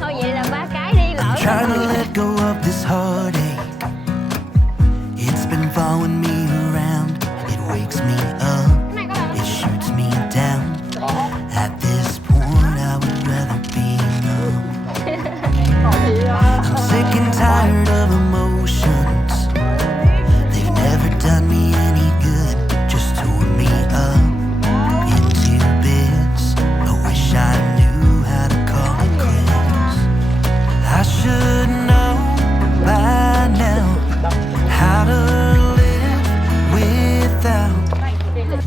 Thôi vậy là 3 cái đi lỡ. Trying to let go of this heartache. It's been following me around. It wakes me up. It shoots me down. At this point, I would rather be numb. I'm sick and tired of emotions. They've never done me any good. Just tore me up into bits. I wish I knew how to call it quits. I should know by now how to live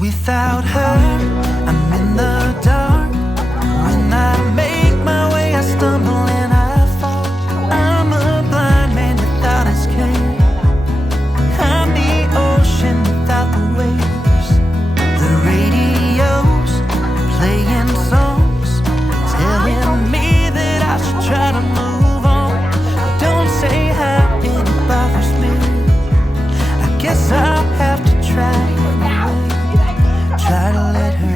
without her. I'm in the dark. When I make my way, I stumble and I fall. I'm a blind man without his cane. I'm the ocean without the waves. The radio's playing songs, telling me that I should try to move on. Don't say how it bothers me. I guess I'll have to try anyway. Try to let her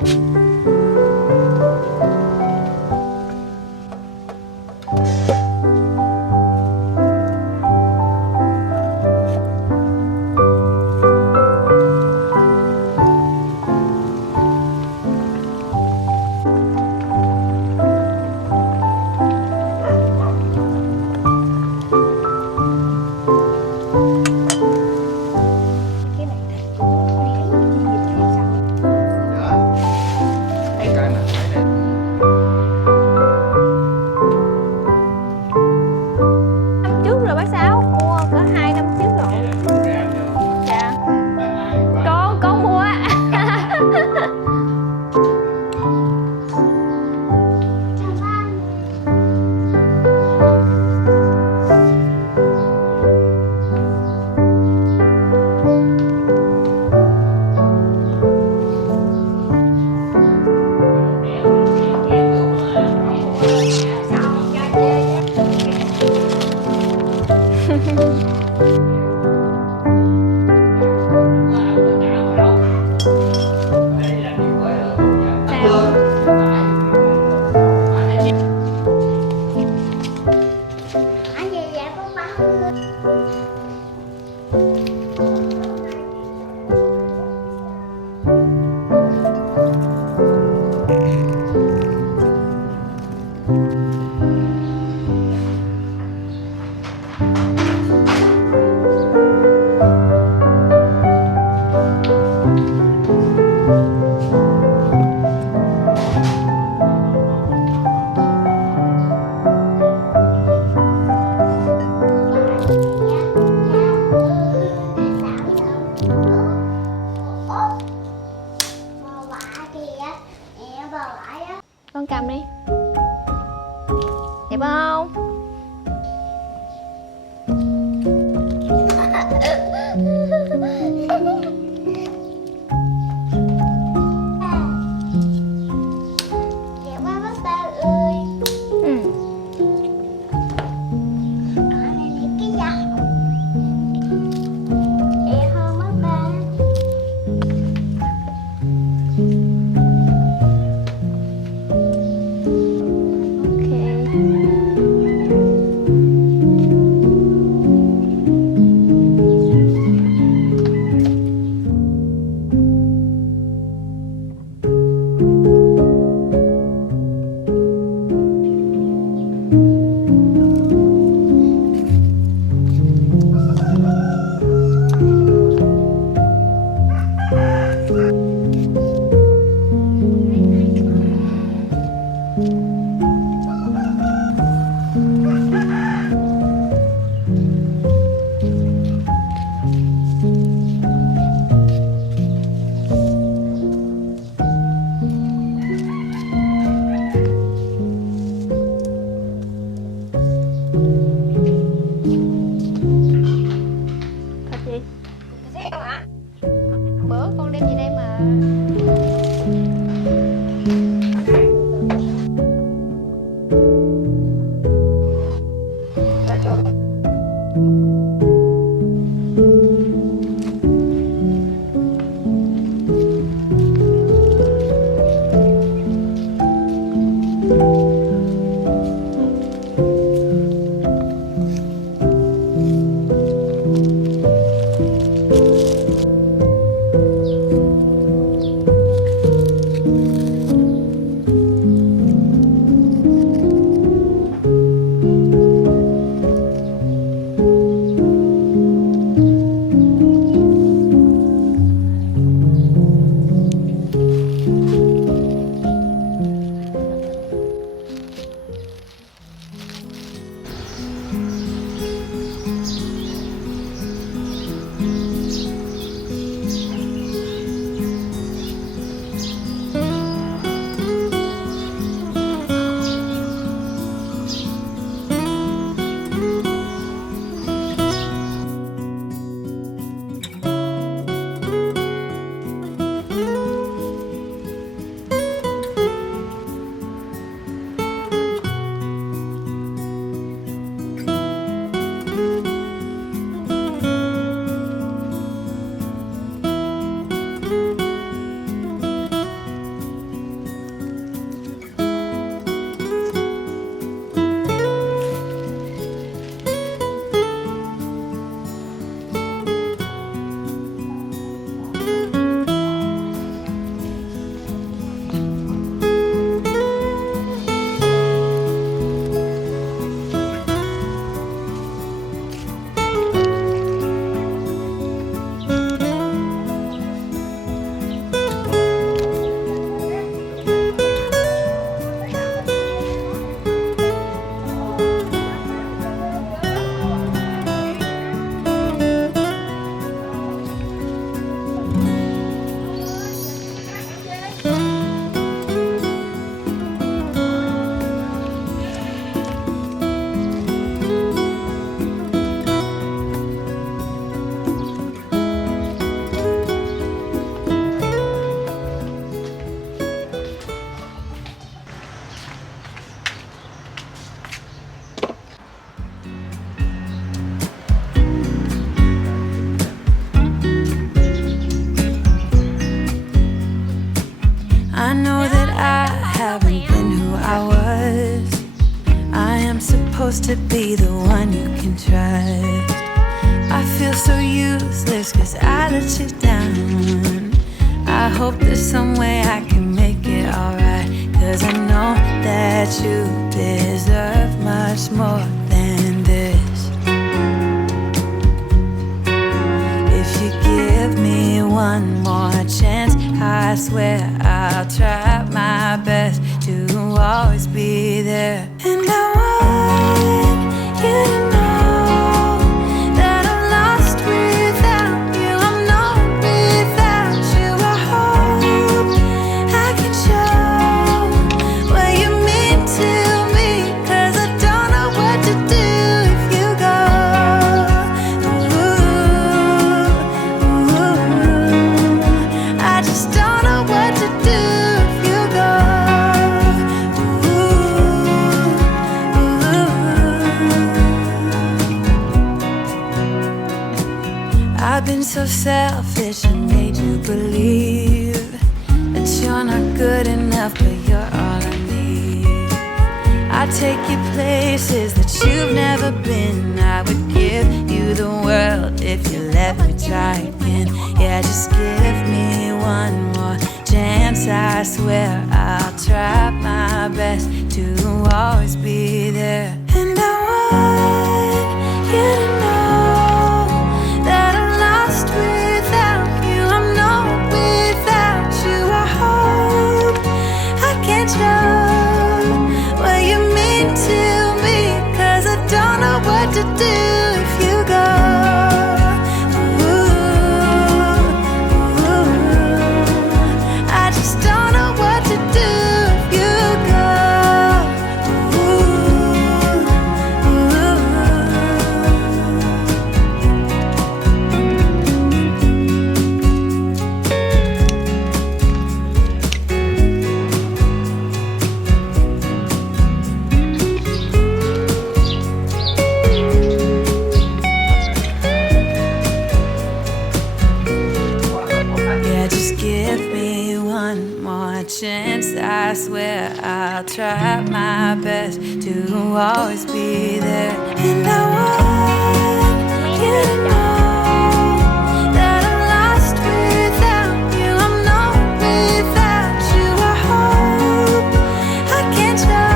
Năm trước rồi bác Sáu mua cỡ 2 năm trước rồi. Dạ. Con mua á. Con cầm đi. Đẹp không? Đẹp quá bác Ba ơi. Này cái dao đẹp hơn bác Ba. Ok. I know that I haven't been who I was. I am supposed to be the one you can trust. I feel so useless 'cause I let you down. I hope there's some way I can make it alright, 'cause I know that you deserve much more than this. If you give me one more chance, I swear I'll try my best to always be there. And I want you to know that I'm lost without you. I'm not without you. I hope I can show what you mean to me, 'cause I don't know what to do if you go. I just don't know what to do if you go. I've been so selfish and made you believe that you're not good enough, but you're all I need. I take you places that you've never been. I would give you the world if you let me try again. Yeah, just give me one more chance. I swear I'll try my best to always be there. And I want you to know that I'm lost without you. I'm not without you. I hope I can show what you mean to me, 'cause I don't know what to do if you go. I just don't know what to do if you go. Yeah, just give me one more chance. I swear I'll try my best to always be there. And I want you to know that I'm lost without you. I'm not without you. I hope I can show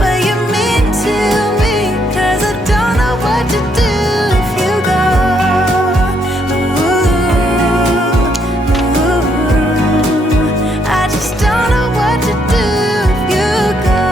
what you mean to me, 'cause I don't know what to do if you go. I just don't know what to do if you go.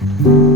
Bye.